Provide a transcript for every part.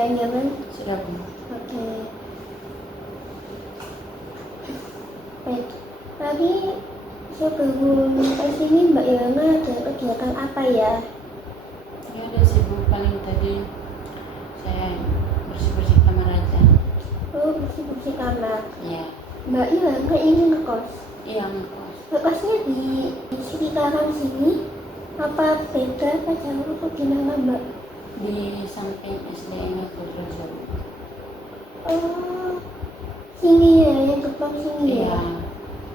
jangan-jangan. Sudah Bu. Oke. Baik. Tadi sebelum ke sini Mbak Ilham ada kegiatan apa ya? Ya ada sih Bu, paling tadi saya bersih-bersih kamar aja. Oh, bersih-bersih kamar. Iya. Mbak Ilham ini ngekos. Iya ngekos. Ngekosnya di sekitaran sini? Apa beda apa jauh atau gimana Mbak? Di samping SDN itu terus. Oh, sini ya, yang depan sini Iya. ya?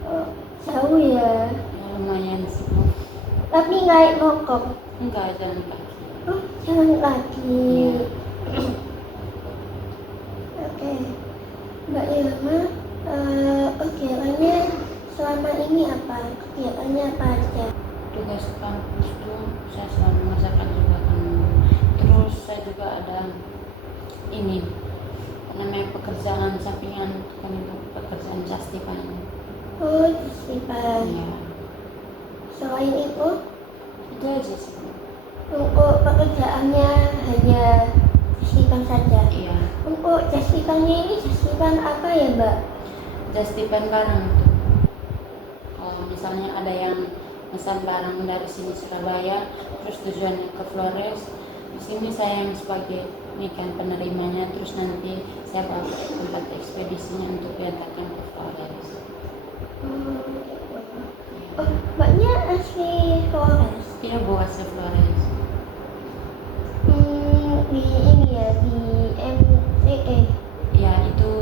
Oh, jauh ya? Ya lumayan sih Bu. Tapi naik motor? Enggak, jalan kaki. Oh, jalan kaki. Iya. Oke, Mbak Ilma, kegiatannya selama ini apa? Kegiatannya apa aja? Tugas kampus tuh saya selalu mengerjakan juga kan. Terus saya juga ada ini namanya pekerjaan sampingan, kan itu pekerjaan justipan. Oh, festival. Iya. Selain itu, Itu aja sih Bu. untuk pekerjaannya hanya festival saja. Iya. Untuk festivalnya ini festival apa ya Mbak? Justipan barang tuh. Kalau misalnya ada yang pesan barang dari sini Surabaya, terus tujuannya ke Flores, di sini saya yang sebagai ini kan penerimanya, terus nanti saya bawa ke tempat ekspedisinya untuk diantarkan ke Flores. Oh, Mbaknya asli Flores. Dia bawa ke Flores. Di ini ya, di MCE. Ya itu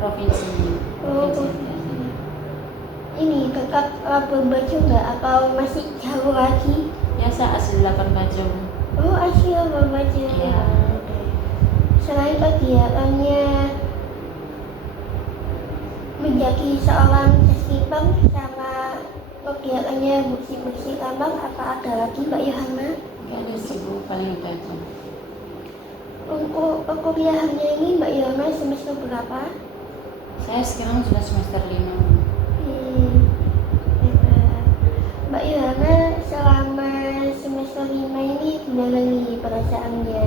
provinsi. Oh, ini dekat Labuan Bajo nggak atau masih jauh lagi? Biasa asli Labuan Bajo. Oh, asli Labuan Bajo. Iya. Selain kegiatannya menjadi seorang sesibang sama kegiatannya bersih-bersih kamar, apa ada lagi Mbak Yohana? Gak ada sih Bu, paling itu aja. Untuk perkuliahannya ini Mbak Yohana semester berapa? Saya sekarang sudah semester 5. Hebat. Mbak Yohana selama semester 5 ini gimana nih perasaannya?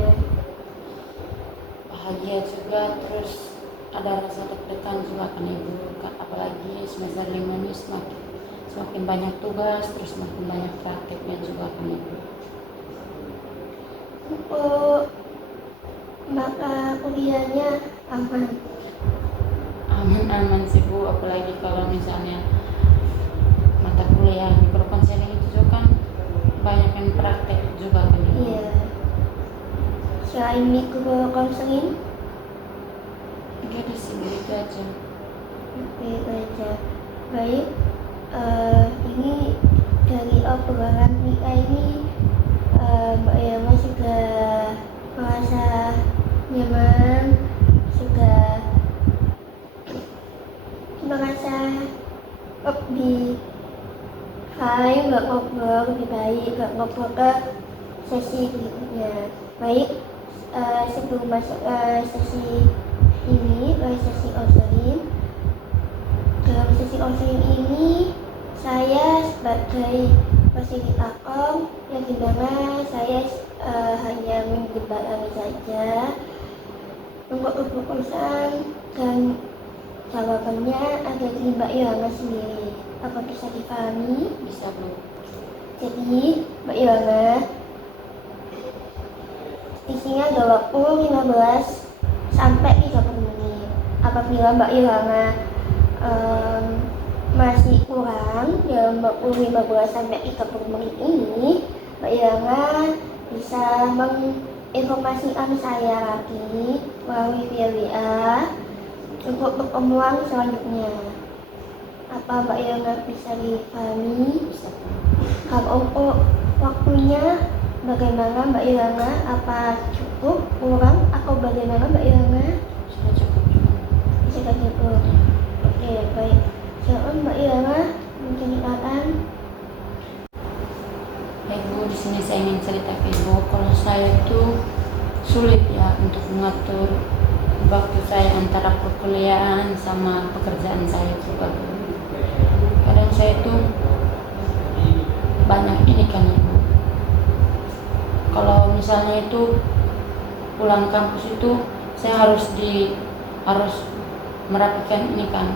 Bahagia juga, terus ada rasa deg-degan juga kan Ibu, apalagi semester 5 ini semakin banyak tugas, terus semakin banyak prakteknya juga kan Ibu. Untuk mata kuliahnya aman? Aman-aman sih Bu, apalagi kalau misalnya mata kuliah mikrokonseling itu juga kan banyak yang praktek juga kan Ibu. Iya. Selain mikro konseling, Gak ada sih, begitu aja. itu aja. Baik, ini dari obrolan kita ini Mbak Yama sudah merasa nyaman, sudah merasa lebih baik, nggak ngobrol lebih baik, nggak ngobrol ke sesi berikutnya. Baik, sebelum masuk ke sesi ini, ke sesi counseling, dalam sesi counseling ini saya sebagai fasilitator yang dimana saya hanya menjembatani saja untuk keputusan dan jawabannya ada di Mbak Yohana sendiri. Apa bisa dipahami? Bisa Bu. Jadi Mbak Yohana isinya ada waktu 15 sampai 30 menit. Apabila Mbak Yohana masih kurang dalam waktu 15 sampai 30 menit ini, Mbak Yohana bisa menginformasikan saya lagi melalui via WA untuk pertemuan selanjutnya. Apa Mbak Yohana bisa dipahami? Bisa Bu. Kalau untuk waktunya bagaimana Mbak Yohana? Apa cukup, kurang, atau bagaimana Mbak Yohana? Sudah cukup juga. Sudah cukup. Oke, baik. Silakan Mbak Yohana menceritakan. Ibu, di sini saya ingin cerita ke Ibu, kalau saya itu sulit ya untuk mengatur waktu saya antara perkuliahan sama pekerjaan saya juga Bu. Kadang saya itu banyak ini kan Ibu, kalau misalnya itu pulang kampus itu saya harus merapikan ini kan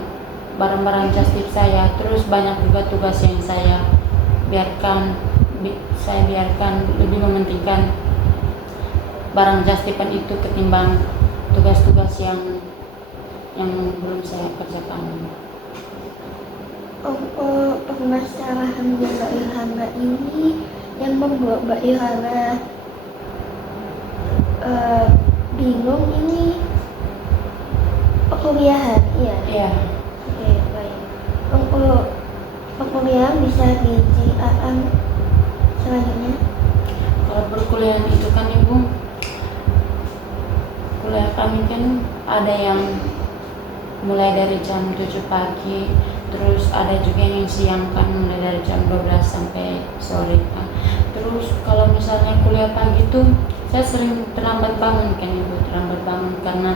barang-barang just tip saya, terus banyak juga tugas yang saya biarkan lebih mementingkan barang just tipan itu ketimbang tugas-tugas yang belum saya kerjakan. Permasalahan Mbak Ilham ini yang membuat Mbak Ilham bingung ini perkuliahan, iya? Iya. Oke, baik. Untuk perkuliahan bisa diceritakan selanjutnya? Kalau perkuliahan itu kan Ibu, kuliah kami kan ada yang mulai dari jam 7 pagi, terus ada juga yang siang kan mulai dari jam 12 sampai sore kan. Terus kalau misalnya kuliah pagi tuh saya sering terlambat bangun kan Ibu, terlambat bangun karena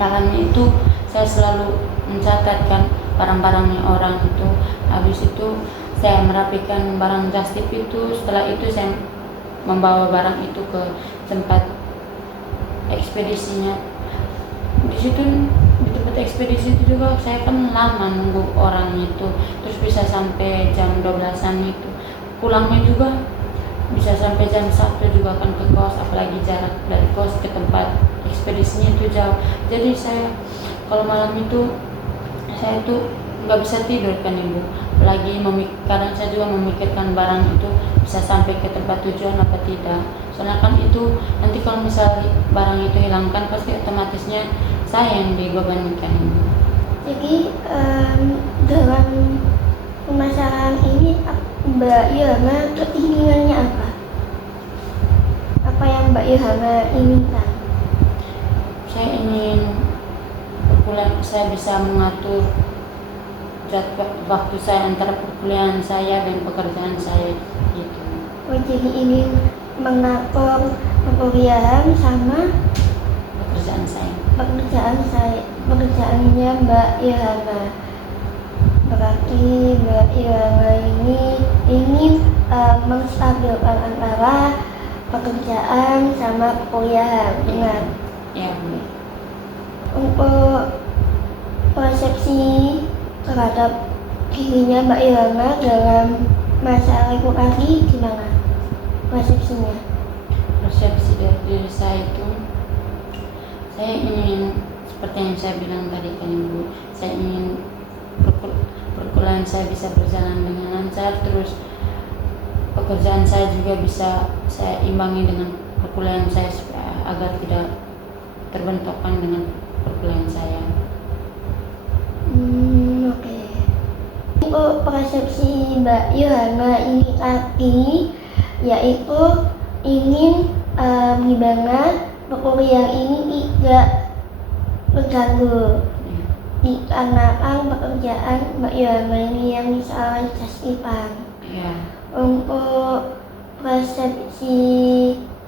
malamnya itu saya selalu mencatatkan barang-barangnya orang itu. Habis itu saya merapikan barang just tip itu, setelah itu saya membawa barang itu ke tempat ekspedisinya. Di situ di tempat ekspedisi itu juga saya kan lama nunggu orang itu, terus bisa sampai jam 12-an itu. Pulangnya juga bisa sampai jam 1 juga kan ke kos, apalagi jarak dari kos ke tempat ekspedisinya itu jauh. Jadi saya kalau malam itu saya tuh nggak bisa tidur kan Ibu, apalagi kadang saya juga memikirkan barang itu bisa sampai ke tempat tujuan apa tidak. Soalnya kan itu nanti kalau misalnya barang itu hilang kan pasti otomatisnya saya yang dibebankan. Jadi dalam permasalahan ini Mbak Ilham keinginannya apa? Apa yang Mbak Ilham inginkan? Saya ingin perkuliahan saya bisa mengatur waktu saya antara perkuliahan saya dan pekerjaan saya gitu. Oh, jadi ingin mengatur perkuliahan sama pekerjaannya Mbak Ilham. Berarti Mbak Ilham ini ingin menstabilkan antara pekerjaan sama perkuliahan, benar? Ya, benar. Untuk persepsi terhadap dirinya Mbak Ilham dalam masalah lingkungan gimana persepsinya? Persepsi dari diri saya itu, saya ingin seperti yang saya bilang tadi kan Ibu, saya ingin perkuliahan saya bisa berjalan dengan lancar, terus pekerjaan saya juga bisa saya imbangi dengan perkuliahan saya supaya agar tidak terbentukkan dengan perkuliahan saya. Oke. Untuk persepsi Mbak Ilham ini tadi yaitu ingin gimana perkuliahan ini tidak terganggu dikarenakan pekerjaan Mbak Ilham ini yang misalnya castipan. Ya. Untuk persepsi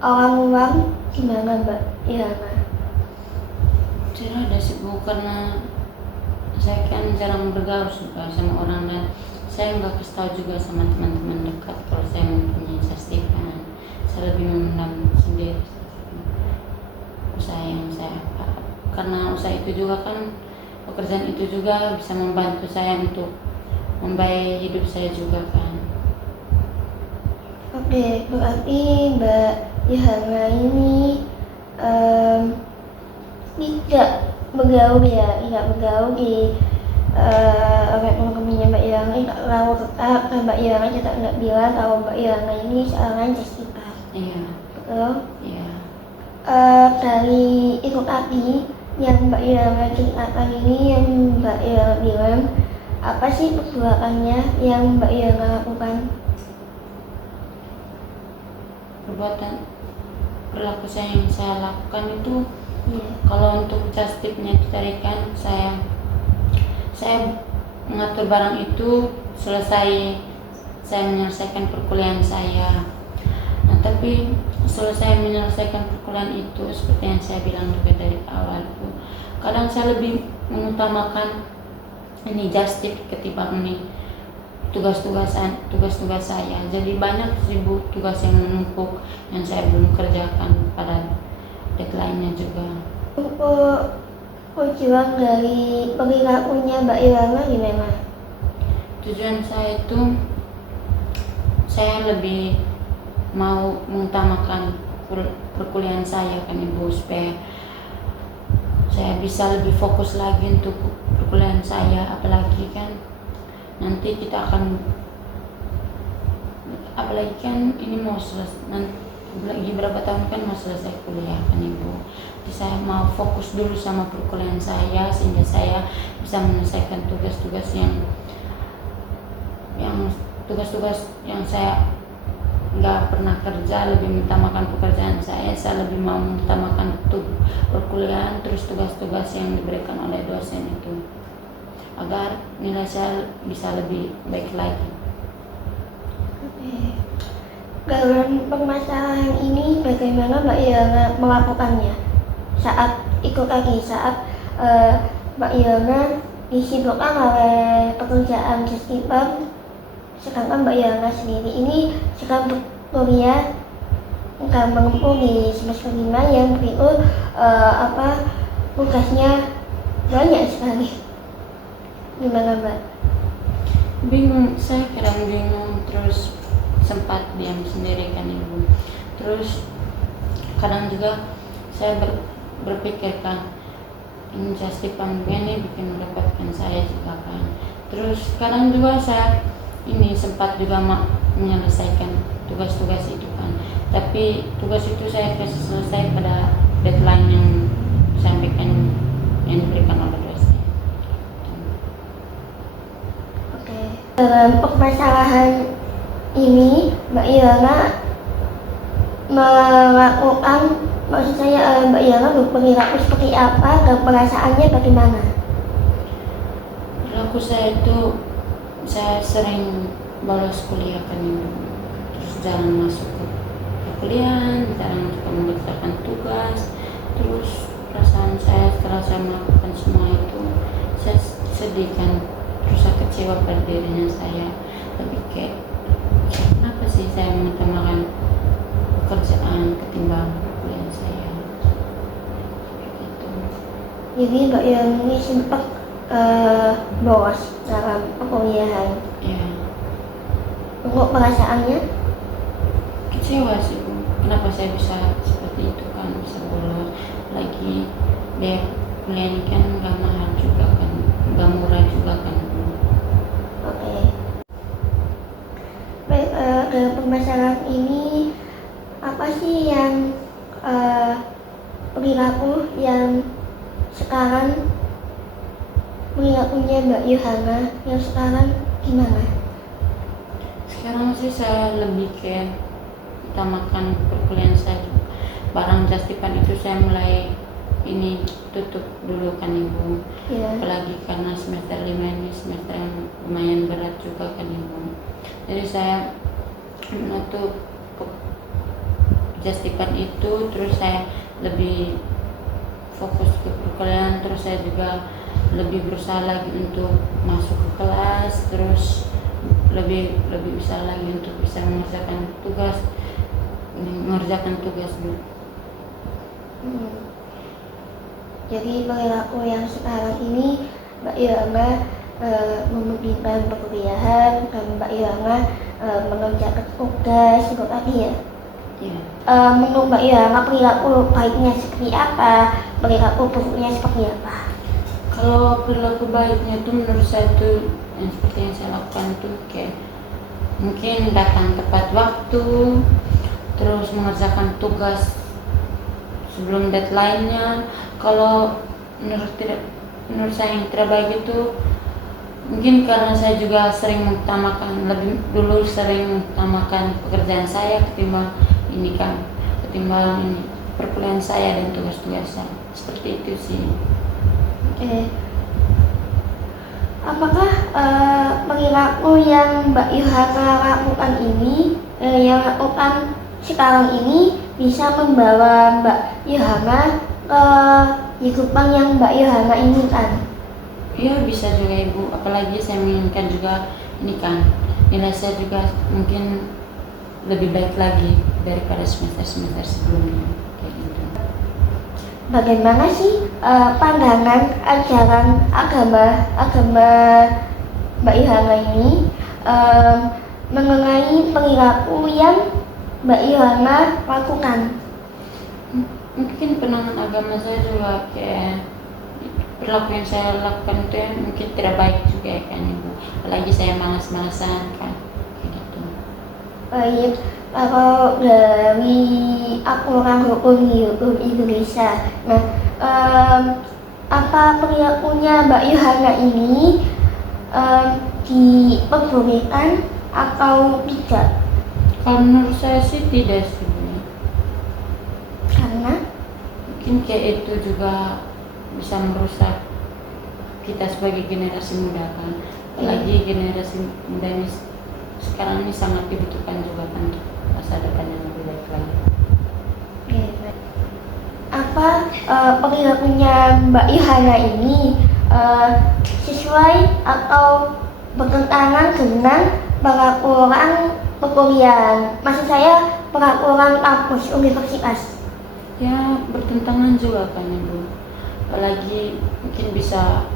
orang luar gimana Mbak Ilham? Tidak ada sih Bu, karena saya kan jarang bergaul juga sama orang dan saya nggak kasih tahu juga sama teman-teman dekat kalau saya mempunyai castipan. Saya lebih memendam sendiri usaha yang saya karena usaha itu juga kan pekerjaan itu juga bisa membantu saya untuk membiayai hidup saya juga kan. Oke, berarti Mbak Ilham ini tidak bergaul di teman-temannya Mbak Ilham ini. Kalau tetap Mbak Ilham tetap nggak bilang kalau Mbak Ilham ini seorang castipan. Iya. Betul? Iya. Dari itu tadi yang Mbak Ilham ceritakan ini, yang Mbak Ilham bilang, apa sih perbuatannya yang Mbak Ilham lakukan? Perilaku saya yang saya lakukan itu, kalau untuk just tipnya itu tadi kan saya mengatur barang itu selesai saya menyelesaikan perkuliahan saya. Nah, tapi selesai menyelesaikan perkuliahan itu seperti yang saya bilang juga dari awal, kadang saya lebih mengutamakan ini just tip ketimbang ini tugas-tugas saya. Jadi banyak sih Bu tugas yang menumpuk yang saya belum kerjakan pada deadline-nya juga. Untuk tujuan dari perilakunya Mbak Ilham gimana? Tujuan saya itu saya lebih mau mengutamakan perkuliahan saya kan Ibu, supaya saya bisa lebih fokus lagi untuk perkuliahan saya, apalagi kan nanti kita akan ini mau selesai nanti lagi berapa tahun kan mau selesai kuliah kan Ibu. Jadi saya mau fokus dulu sama perkuliahan saya sehingga saya bisa menyelesaikan tugas-tugas yang saya nggak pernah kerja, lebih mengutamakan pekerjaan saya lebih mau mengutamakan perkuliahan, terus tugas-tugas yang diberikan oleh dosen itu agar nilai saya bisa lebih baik lagi. Oke. Dalam permasalahan ini bagaimana Mbak Ilham melakukannya saat Mbak Ilham disibukkan oleh pekerjaan Justipan, sedangkan Mbak Ilham sendiri ini sedang kuliah sedang menempuh di semester 5 yang itu tugasnya banyak sekali. Gimana Mbak? Bingung, saya kadang bingung, terus sempat diam sendiri kan Ibu. Terus kadang juga saya berpikir kan, ini Justipan begini bikin merepotkan saya juga kan. Terus kadang juga saya ini sempat juga menyelesaikan tugas-tugas itu kan, tapi tugas itu saya kasih selesai pada deadline yang disampaikan, yang diberikan oleh dosen. Oke. Dalam permasalahan ini Mbak Ilham melakukan, maksud saya Mbak Ilham berperilaku seperti apa dan perasaannya bagaimana? Perilaku saya itu, saya sering bolos kuliah kan Ibu, terus jarang masuk ke kuliah, jarang mengerjakan tugas. Terus perasaan saya setelah saya melakukan semua itu, saya sedih kan, terus saya kecewa pada dirinya saya. Tapi kayak kenapa sih saya mengutamakan pekerjaan ketimbang kuliah saya gitu. Jadi Mbak Ilham ini sempat bolos dalam perkuliahan. Ya, Untuk perasaannya? kecewa sih Bu, kenapa saya bisa seperti itu kan, bisa bolos. Lagi biaya kuliah ini kan gak mahal juga kan, gak murah juga kan Bu. Oke. Baik, dalam permasalahan ini apa sih yang perilaku yang sekarang perilakunya Mbak Yohana yang sekarang gimana? Sekarang sih saya lebih kayak utamakan perkuliahan saya. Barang Justipan itu saya mulai ini tutup dulu kan Ibu. Ya. Apalagi karena semester 5 ini semester yang lumayan berat juga kan Ibu. Jadi saya menutup Justipan itu, terus saya lebih fokus ke perkuliahan, terus saya juga lebih berusaha lagi untuk masuk ke kelas, terus lebih bisa lagi untuk bisa mengerjakan tugas Bu. Jadi perilaku yang sekarang ini Mbak Ilham mementingkan perkuliahan dan Mbak Ilham mengerjakan tugas itu tadi ya. Ya. Menurut Mbak Ilham perilaku baiknya seperti apa, perilaku buruknya seperti apa? Kalau perilaku baiknya itu menurut saya itu yang seperti yang saya lakukan itu kayak mungkin datang tepat waktu, terus mengerjakan tugas sebelum deadline-nya. Kalau menurut saya yang tidak baik itu mungkin karena saya juga sering mengutamakan pekerjaan saya ketimbang perkuliahan saya dan tugas-tugas saya. Seperti itu sih. Apakah perilaku yang Mbak Yohana lakukan ini, yang lakukan sekarang ini bisa membawa Mbak Yohana ke kehidupan yang Mbak Yohana inginkan? Iya bisa juga Ibu, apalagi saya menginginkan juga ini kan nilai saya juga mungkin lebih baik lagi daripada semester-semester sebelumnya kayak gitu. Bagaimana sih pandangan ajaran agama Mbak Ilhana ini mengenai perilaku yang Mbak Ilhana lakukan? Mungkin pandangan agama saya juga kayak perilaku yang saya lakukan itu mungkin tidak baik juga ya kan Ibu, apalagi saya malas-malasan kan kayak gitu. Baik, kalau dari aturan hukum di hukum Indonesia, nah apa perilakunya Mbak Ilhana ini diperbolehkan atau tidak? Kalau menurut saya sih tidak sih Bu. Karena Mungkin kayak itu juga bisa merusak kita sebagai generasi muda kan, apalagi generasi muda ini sekarang ini sangat dibutuhkan juga kan untuk masa depan yang lebih baik lagi. apa perilakunya Mbak Ilhana ini sesuai atau bertentangan dengan peraturan perkuliahan? Maksud saya peraturan kampus universitas. Ya bertentangan juga kan Ibu, apalagi mungkin bisa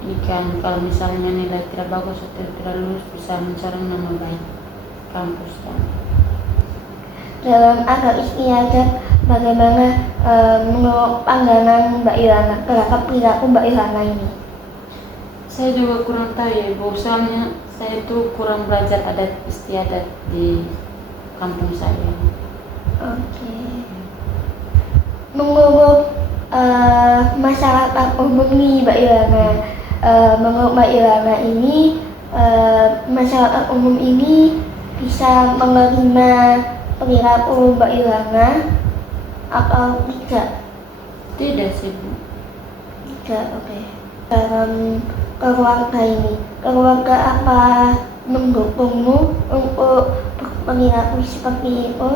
ini kan kalau misalnya nilai tidak bagus atau tidak lulus bisa mencoreng nama baik kampus kan. Dalam agama istiadat, bagaimana menurut pandangan Mbak Ilhana terhadap perilaku Mbak Ilhana ini? Saya juga kurang tahu ya Ibu, soalnya saya itu kurang belajar adat istiadat di kampung saya. Oke. Menurut masyarakat umum nih Mbak Ilhana, menurut Mbak Ilhana ini masyarakat umum ini bisa menerima perilaku Mbak Ilhana atau tidak? Tidak sih Bu. Tidak, oke. Dalam keluarga ini, keluarga apa mendukungmu untuk perilaku seperti itu?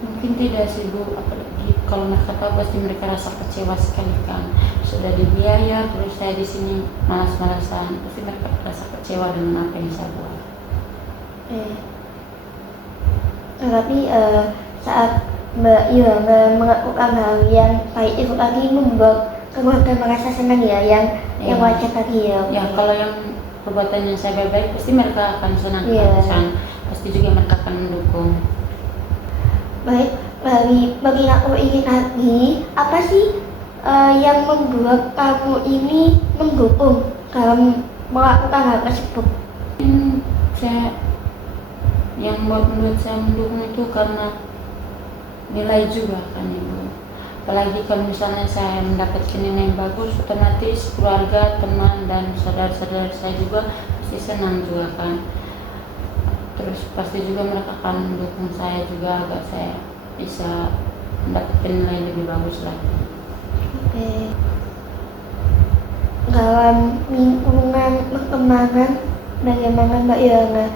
Mungkin tidak sih Bu, apalagi kalau mereka tahu pasti mereka rasa kecewa sekali kan. Sudah dibiaya, terus saya di sini malas-malasan, pasti mereka rasa kecewa dengan apa yang saya buat. Tapi saat Mbak Ilhana melakukan hal yang baik itu tadi membuat keluarga merasa senang ya, yang wajar tadi ya. Ya kalau yang perbuatan yang saya baik pasti mereka akan senang kan, pasti juga mereka akan mendukung. Baik, bagi aku ini tadi, apa sih yang membuat kamu ini mendukung dalam melakukan hal tersebut? Yang membuat saya mendukung itu karena nilai juga kan Ibu. Apalagi kalau misalnya saya mendapatkan nilai yang bagus, otomatis keluarga, teman, dan saudara-saudara saya juga pasti senang juga kan. Terus pasti juga mereka akan mendukung saya juga agar saya bisa mendapatkan nilai lebih bagus lagi. Oke. Dalam lingkungan perkembangan, bagaimana Mbak Ilhana,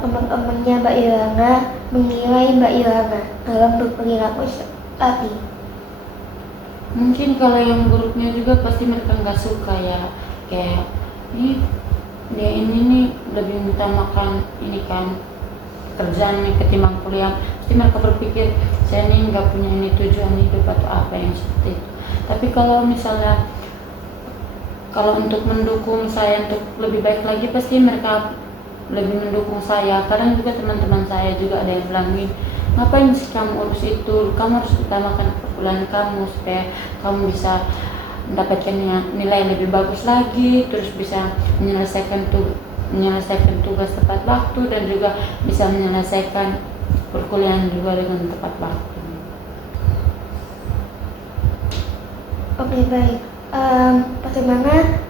teman-temannya Mbak Ilhana menilai Mbak Ilhana dalam berperilaku tadi? Mungkin kalau yang buruknya juga pasti mereka nggak suka ya, kayak dia ini nih lebih mengutamakan ini kan kerjaan nih ketimbang kuliah. Pasti mereka berpikir saya nih nggak punya ini tujuan hidup atau apa yang seperti itu. Tapi kalau misalnya untuk mendukung saya untuk lebih baik lagi, pasti mereka lebih mendukung saya. Kadang juga teman-teman saya juga ada yang bilang nih, ngapain sih kamu urus itu, kamu harus utamakan perkuliahan kamu supaya kamu bisa mendapatkan nilai lebih bagus lagi, terus bisa menyelesaikan tugas tepat waktu dan juga bisa menyelesaikan perkuliahan juga dengan tepat waktu. Oke, baik. Bagaimana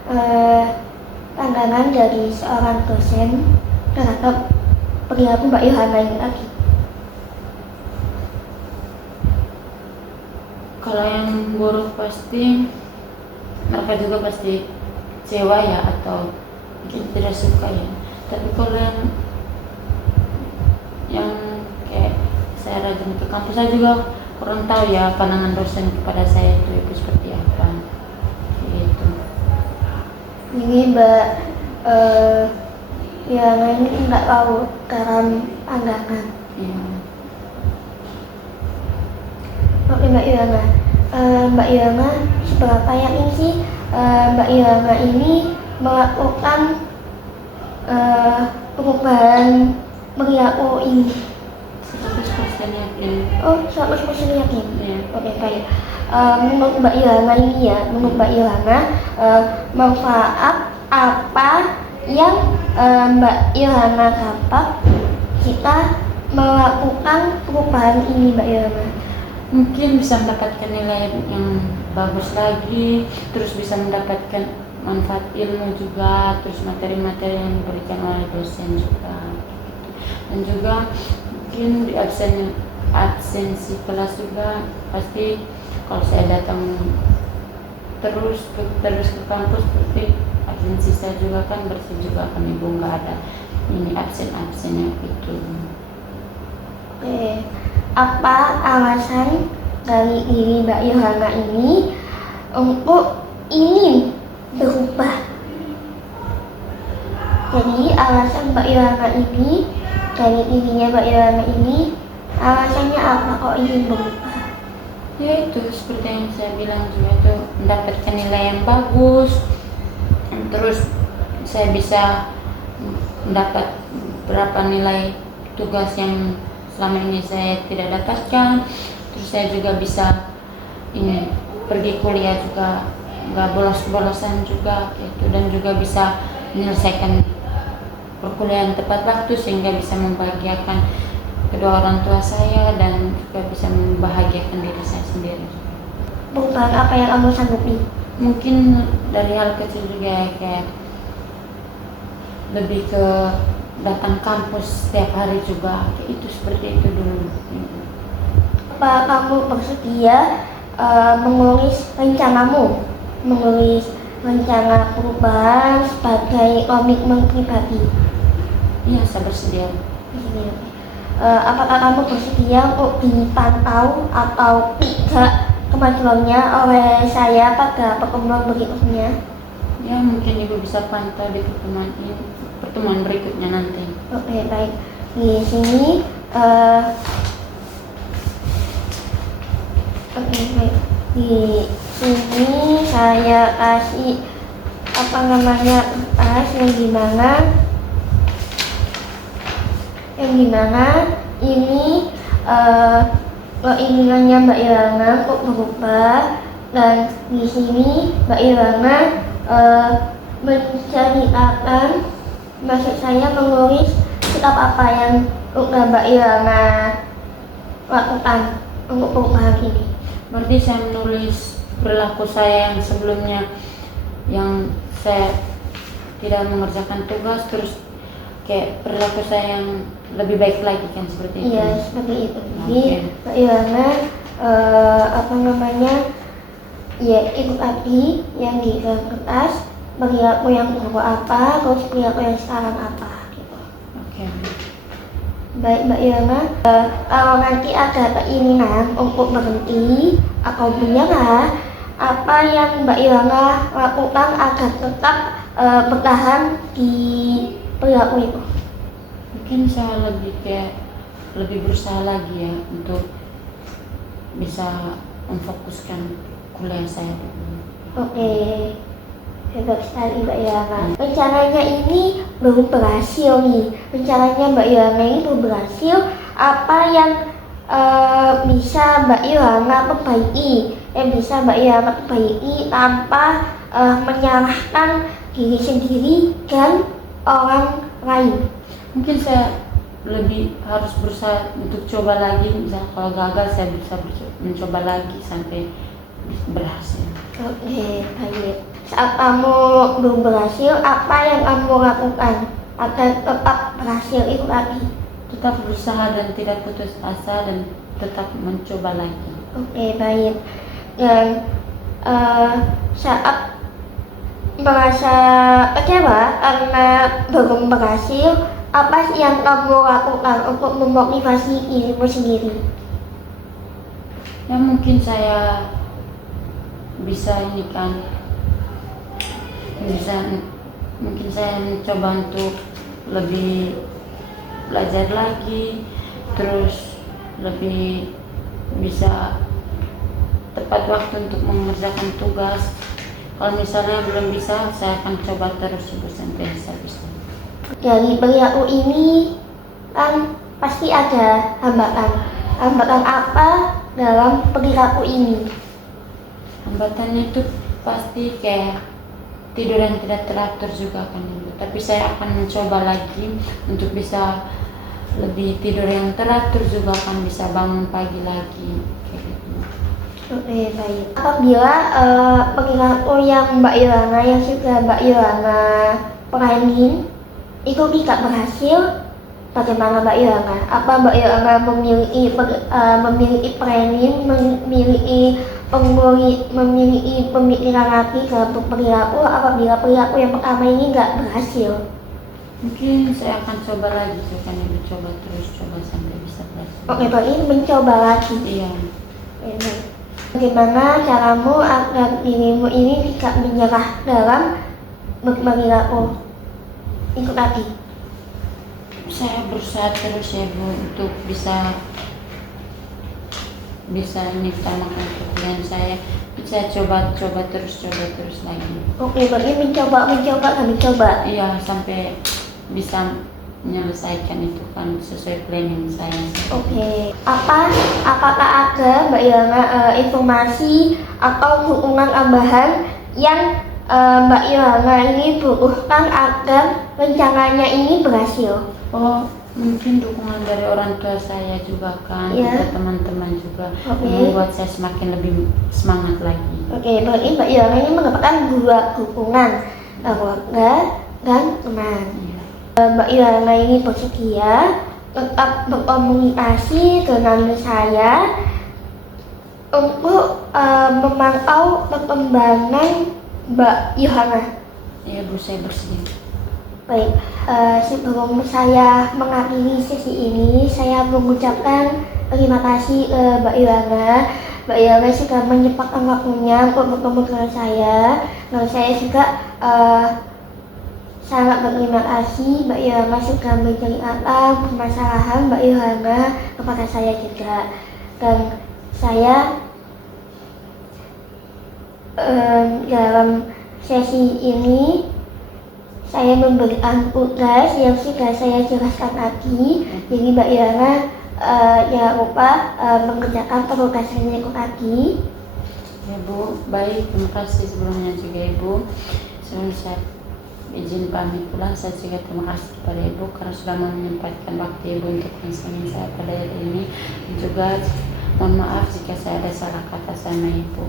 pandangan dari seorang dosen terhadap perilaku Mbak Ilhana ini lagi? Kalau yang buruk pasti mereka juga pasti kecewa ya atau mungkin tidak suka ya. Tapi kalau yang kayak saya rajin ke kampus, saya juga kurang tahu ya pandangan dosen kepada saya itu seperti apa gitu. Ini Mbak Ya, ini nggak tahu dalam pandangan. Ya. Oke Mbak Ilham, Mbak Ilham seberapa yakin sih Mbak Ilham ini melakukan perubahan perilaku ini? 100% yakin. Oh, 100% yakin. Ya. Oke, baik. Menurut Mbak Ilham ini ya, menurut Mbak Ilham, manfaat apa yang Mbak Ilham dapat kita melakukan perubahan ini, Mbak Ilham? Mungkin bisa mendapatkan nilai yang bagus lagi, terus bisa mendapatkan manfaat ilmu juga, terus materi-materi yang diberikan oleh dosen juga, dan juga mungkin di absensi kelas juga pasti kalau saya datang terus ke kampus seperti absensi saya juga kan bersih juga, kan ibu nggak ada ini absennya gitu. Oke, apa alasan dari diri Mbak Yohana ini untuk ingin berubah? Jadi alasan Mbak Yohana ini dari dirinya Mbak Yohana ini alasannya apa kok ingin berubah? Ya itu seperti yang saya bilang juga, itu mendapatkan nilai yang bagus, terus saya bisa mendapat berapa nilai tugas yang selama ini saya tidak dapatkan, terus saya juga bisa ini pergi kuliah juga nggak bolos-bolosan juga gitu, dan juga bisa menyelesaikan perkuliahan tepat waktu sehingga bisa membahagiakan kedua orang tua saya dan juga bisa membahagiakan diri saya sendiri. Perubahan apa yang kamu sanggupi? Mungkin dari hal kecil juga ya, kayak lebih ke datang kampus setiap hari juga, kayak itu seperti itu dulu. Apa kamu bersedia menulis rencanamu, menulis rencana perubahan sebagai komitmen pribadi? Iya, saya bersedia. Apakah kamu bersedia untuk dipantau atau tidak kemajuannya oleh saya pada pertemuan berikutnya? Ya, mungkin ibu bisa pantau di pertemuan berikutnya nanti. Oke, baik. Di sini oke, baik. Di sini saya kasih apa namanya kertas yang dimana ini keinginannya Mbak Ilham untuk berubah, dan di sini Mbak Ilham menceritakan, maksud saya menulis sikap apa yang udah Mbak Ilham lakukan untuk perubahan ini. Berarti saya menulis perilaku saya yang sebelumnya, yang saya tidak mengerjakan tugas, terus kayak perilaku saya yang lebih baik lagi, kan seperti itu. Iya, seperti itu. Jadi Oke. Mbak Ilham apa namanya ya ikut api yang di dalam kertas, perilaku yang dulu apa, terus perilaku yang sekarang apa gitu. Oke. Baik Mbak Ilham, kalau nanti ada keinginan untuk berhenti atau menyerah, apa yang Mbak Ilham lakukan agar tetap bertahan di perilaku itu? Mungkin saya lebih berusaha lagi ya untuk bisa memfokuskan kuliah saya dulu. Oke, hebat sekali Mbak Ilham. Rencananya ini belum berhasil nih. Rencananya Mbak Ilham ini belum berhasil. Apa yang bisa Mbak Ilham perbaiki? Yang bisa Mbak Ilham perbaiki tanpa menyalahkan diri sendiri dan orang lain? Mungkin saya lebih harus berusaha untuk coba lagi, misal kalau gagal saya bisa mencoba lagi sampai berhasil. Oke, baik. Saat kamu belum berhasil, apa yang kamu lakukan agar tetap berhasil itu lagi? Tetap berusaha dan tidak putus asa dan tetap mencoba lagi. Oke, baik. Dan saat merasa kecewa karena belum berhasil, apa sih yang kamu lakukan untuk memotivasi dirimu sendiri? Ya mungkin saya bisa ini kan, mungkin saya mencoba untuk lebih belajar lagi, terus lebih bisa tepat waktu untuk mengerjakan tugas. Kalau misalnya belum bisa, saya akan coba terus Ibu sampai bisa. Dari perilaku ini kan pasti ada hambatan. Hambatan apa dalam perilaku ini? Hambatannya itu pasti kayak tidur yang tidak teratur juga kan Ibu. Tapi saya akan mencoba lagi untuk bisa lebih tidur yang teratur juga, kan bisa bangun pagi lagi kayak gitu. Oke, baik. Apabila perilaku yang Mbak Ilana yang sudah Mbak Ilana peranin itu tidak berhasil, bagaimana Mbak Ilana? Apa Mbak Ilana memiliki planning, memiliki pemikiran lagi dalam perilaku apabila perilaku yang pertama ini nggak berhasil? Mungkin saya akan coba lagi, saya akan coba terus, coba sampai bisa berhasil. Oke, berarti mencoba lagi. Iya. Oke. Bagaimana caramu agar dirimu ini tidak menyerah dalam berperilaku? Ikut lagi. Saya berusaha terus ya Bu untuk bisa utamakan pekerjaan saya. Saya coba terus lagi. Oke, berarti mencoba. Iya, sampai bisa menyelesaikan itu kan sesuai planning saya. Oke. Apakah ada Mbak Ilana informasi atau dukungan tambahan yang Mbak Ilana ini butuhkan agar rencananya ini berhasil? Oh, mungkin dukungan dari orang tua saya juga kan, Iya. dari teman-teman juga, Oke. membuat saya semakin lebih semangat lagi. Oke, berarti Mbak Ilana ini mendapatkan dua dukungan, keluarga dan teman. Iya. Mbak Ilana ini bersedia tetap berkomunikasi dengan saya untuk memantau perkembangan Mbak Yohana. Iya Bu, saya bersedia. Baik, sebelum saya mengakhiri sesi ini, saya mengucapkan terima kasih Mbak Ilana. Mbak Ilana sudah menyempatkan waktunya untuk bertemu dengan saya. Dan saya juga sangat berterima kasih Mbak Ilana sudah menceritakan permasalahan Mbak Ilana kepada saya juga. Dan saya dalam sesi ini saya memberikan tugas yang sudah saya jelaskan tadi. Jadi Mbak Ilana jangan lupa mengerjakan tugasnya lagi. Ya Bu, baik, terima kasih sebelumnya juga Ibu. Sebelum saya izin pamit pulang, saya juga terima kasih kepada Ibu karena sudah menyempatkan waktu Ibu untuk mensampaikan saya pada hari ini. Dan juga mohon maaf jika saya ada salah kata sama Ibu.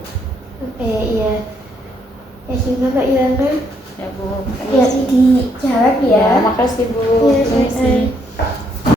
Oke, iya. Ya sudah Mbak Ilana. Ya Bu, Ya di jalan ya. Ya, makasih Bu. Iya, Terima kasih.